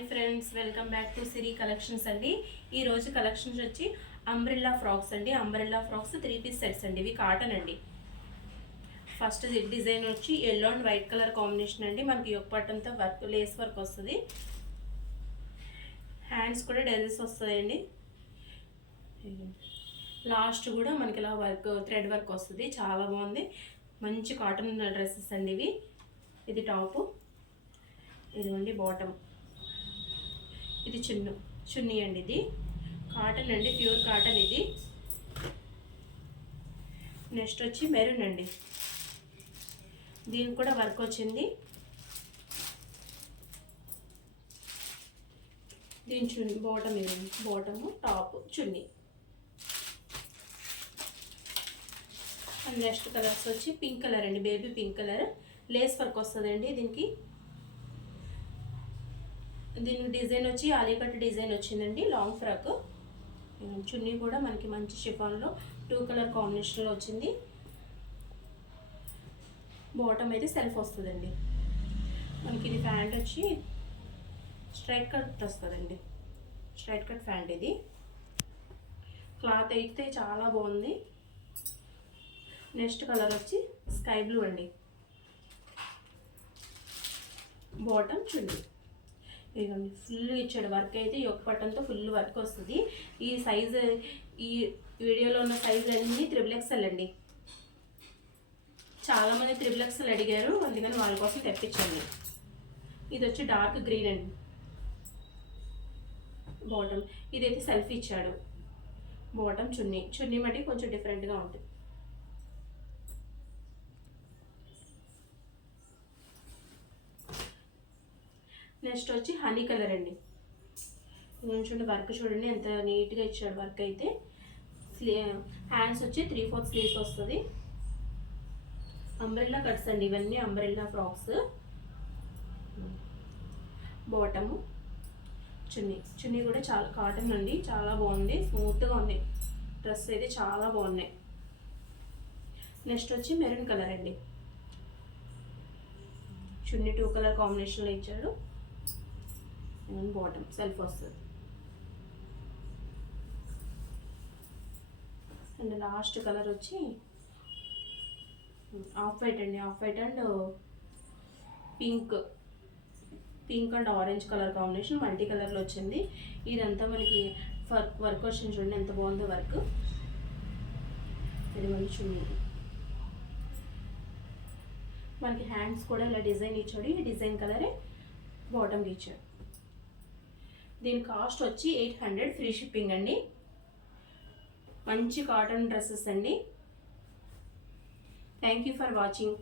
Hi friends, welcome back to Siri collections అండి. ఈ రోజు కలెక్షన్స్ వచ్చి అంబ్రెల్లా ఫ్రాక్స్ అండి. అంబ్రెల్లా ఫ్రాక్స్ 3 పీస్ సెట్స్ అండి. ఇవి కాటన్ అండి. ఫస్ట్ డిజైన్ వచ్చి yellow and white colour combination అండి. మనకి యొక్కపట్టంతో వర్క్, లేస్ వర్క్ వస్తుంది. హ్యాండ్స్ కూడా డెజెస్ వస్తాయండి. లాస్ట్ కూడా మనకి ఇలా వర్క్, థ్రెడ్ వర్క్ వస్తుంది. చాలా బాగుంది. మంచి కాటన్ డ్రెస్సెస్ అండి ఇవి. ఇది టాపు, ఇదిగోండి బాటమ్, ఇది చున్నీ అండి. ఇది కాటన్ అండి, ప్యూర్ కాటన్ ఇది. నెక్స్ట్ వచ్చి మెరూన్ అండి. దీనికి కూడా వర్క్ వచ్చింది. దీని చున్నీ బాటమ్, ఇది bottom, top, chunni. And next colours వచ్చి పింక్ కలర్ అండి, baby pink colour. Lace work వస్తుందండి దీనికి. దీని డిజైన్ వచ్చి ఆలికట్ డిజైన్ వచ్చిందండి, లాంగ్ ఫ్రాక్. చున్నీ కూడా మనకి మంచి షిఫాన్లో 2 కలర్ కాంబినేషన్లో వచ్చింది. బాటమ్ అయితే సెల్ఫ్ వస్తుందండి. మనకి ఇది ప్యాంట్ వచ్చి స్ట్రైట్ కట్ వస్తుందండి, స్ట్రైట్ కట్ ప్యాంట్. ఇది క్లాత్ అయితే చాలా బాగుంది. నెక్స్ట్ కలర్ వచ్చి స్కై బ్లూ అండి. బాటమ్, చున్నీ. ఇదిగోండి ఫుల్ ఇచ్చాడు వర్క్ అయితే. ఒక పట్టంతో ఫుల్ వర్క్ వస్తుంది. ఈ సైజు, ఈ వీడియోలో ఉన్న సైజ్ అన్ని XXL అండి. చాలామంది XXL అడిగారు, అందుకని వాళ్ళ కోసం తెప్పించండి. ఇది వచ్చి డార్క్ గ్రీన్ అండి బాటమ్. ఇదైతే సెల్ఫ్ ఇచ్చాడు. బాటమ్, చున్నీ మట్టి కొంచెం డిఫరెంట్గా ఉంటుంది. నెక్స్ట్ వచ్చి హనీ కలర్ అండి. చూడండి వర్క్, చూడండి ఎంత నీట్గా ఇచ్చాడు వర్క్ అయితే. హ్యాండ్స్ వచ్చి 3/4 స్లీవ్స్ వస్తుంది. అంబ్రెల్లా కట్స్ అండి ఇవన్నీ, అంబ్రెల్లా ఫ్రాక్స్. బాటము, చున్నీ కూడా చాలా కాటన్ అండి, చాలా బాగుంది, స్మూత్గా ఉంది. డ్రెస్ అయితే చాలా బాగున్నాయి. నెక్స్ట్ వచ్చి మెరూన్ కలర్ అండి. చున్నీ 2 కలర్ కాంబినేషన్లో ఇచ్చాడు. బాటమ్ సెల్ఫ్ వస్తుంది. అండ్ లాస్ట్ కలర్ వచ్చి ఆఫ్ వైట్ అండి. Off white and pink and orange colour combination multi కలర్లో వచ్చింది. ఇదంతా మనకి వర్క్ వచ్చింది. చూడండి ఎంత బాగుందో వర్క్. ఇది మళ్ళీ చున్నీ. మనకి హ్యాండ్స్ కూడా ఇలా డిజైన్ ఇచ్చాడు. ఈ డిజైన్ కలరే బాటమ్కి ఇచ్చాడు. దీని కాస్ట్ వచ్చి 800, ఫ్రీ షిప్పింగ్ అండి. మంచి కాటన్ డ్రెస్సెస్ అండి. Thank you for watching.